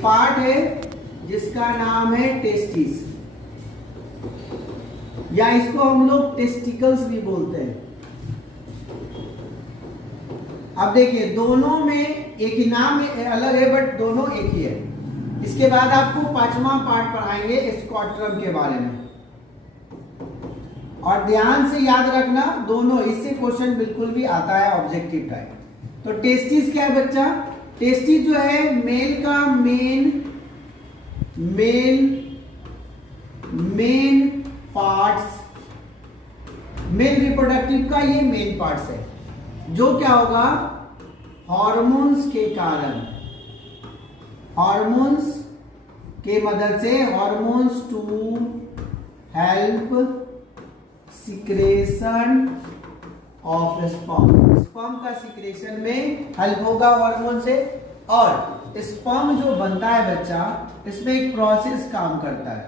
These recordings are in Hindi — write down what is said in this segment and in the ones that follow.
एक पार्ट है जिसका नाम है टेस्टिस, या इसको हम लोग टेस्टिकल्स भी बोलते हैं। अब देखिए दोनों में एक ही नाम अलग है बट दोनों एक ही है। इसके बाद आपको पांचवा पार्ट पढ़ाएंगे स्क्रोटम के बारे में, और ध्यान से याद रखना दोनों, इससे क्वेश्चन बिल्कुल भी आता है ऑब्जेक्टिव टाइप। तो टेस्टिस क्या है बच्चा? टेस्टिस जो है मेल का मेन पार्ट्स, मेल रिप्रोडक्टिव का ये मेन पार्ट्स है, जो क्या होगा हॉर्मोन्स के कारण, हॉर्मोन्स के मदद से, hormones to help secretion of sperm, sperm का सिक्रेशन में हेल्प होगा हार्मोन से। और स्पर्म जो बनता है बच्चा, इसमें एक प्रोसेस काम करता है,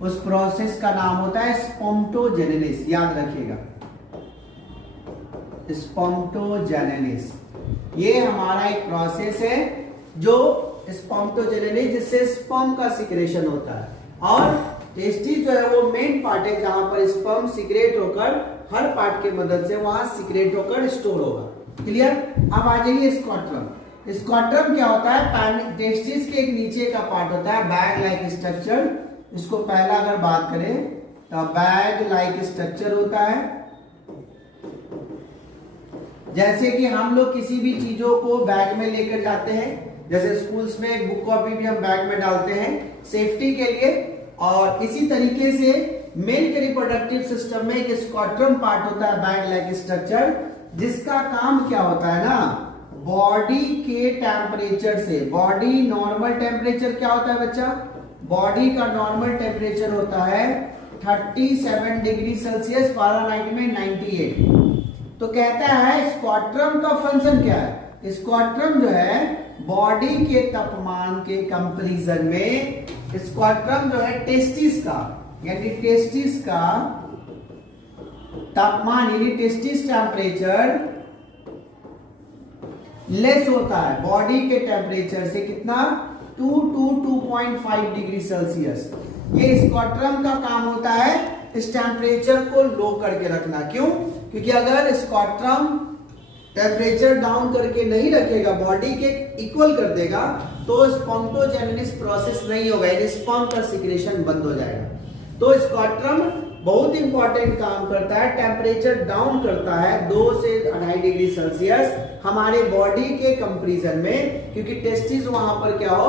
उस प्रोसेस का नाम होता है स्पर्मेटोजेनेसिस, याद रखिएगा स्पर्मेटोजेनेसिस। ये हमारा एक प्रोसेस है जो स्पर्मेटोजेनेसिस, जिससे स्पर्म का सिक्रेशन होता है। और टेस्टिस जो है वो मेन पार्ट है जहां पर स्पर्म सीक्रेट होकर, हर पार्ट के मदद से वहां सीक्रेट होकर स्टोर होगा। क्लियर? अब आ जाइए स्क्रोटम। स्क्रोटम क्या होता है? टेस्टिस के एक नीचे का पार्ट होता है बैग लाइक स्ट्रक्चर। इसको पहला अगर बात करें तो बैग लाइक स्ट्रक्चर होता है। जैसे कि हम लोग किसी भी चीजों को बैग में लेकर जाते हैं, जैसे स्कूल्स में बुक कॉपी भी हम बैग में डालते हैं सेफ्टी के लिए, और इसी तरीके से मेल के रिप्रोडक्टिव सिस्टम में एक स्क्रोटम पार्ट होता है बैग लाइक स्ट्रक्चर, जिसका काम क्या होता है ना, बॉडी के टेम्परेचर से, बॉडी नॉर्मल टेम्परेचर क्या होता है बच्चा? बॉडी का नॉर्मल टेम्परेचर होता है 37 डिग्री सेल्सियस, फ़ारेनहाइट में 98। तो कहता है स्क्रोटम का फंक्शन क्या है? स्क्रोटम जो है बॉडी के तापमान के कंपैरिजन में, स्क्रोटम जो है टेस्टिस का, यानी टेस्टिस का तापमान, यानी टेस्टिस टेम्परेचर लेस होता है बॉडी के टेम्परेचर से। कितना? 2.5 डिग्री सेल्सियस। ये स्क्रोटम का काम होता है इस टेम्परेचर को लो करके रखना। क्यों? क्योंकि अगर स्क्रोटम टेम्परेचर डाउन करके नहीं रखेगा, बॉडी के इक्वल कर देगा, तो स्पर्मेटोजेनेसिस प्रोसेस नहीं होगा, यानी स्पर्म का सिक्रेशन बंद हो जाएगा। तो स्क्रोटम बहुत इंपॉर्टेंट काम करता है, टेम्परेचर डाउन करता है 2 से 2.5 डिग्री सेल्सियस हमारे बॉडी के कंपैरिजन में, क्योंकि टेस्टिस वहां पर क्या हो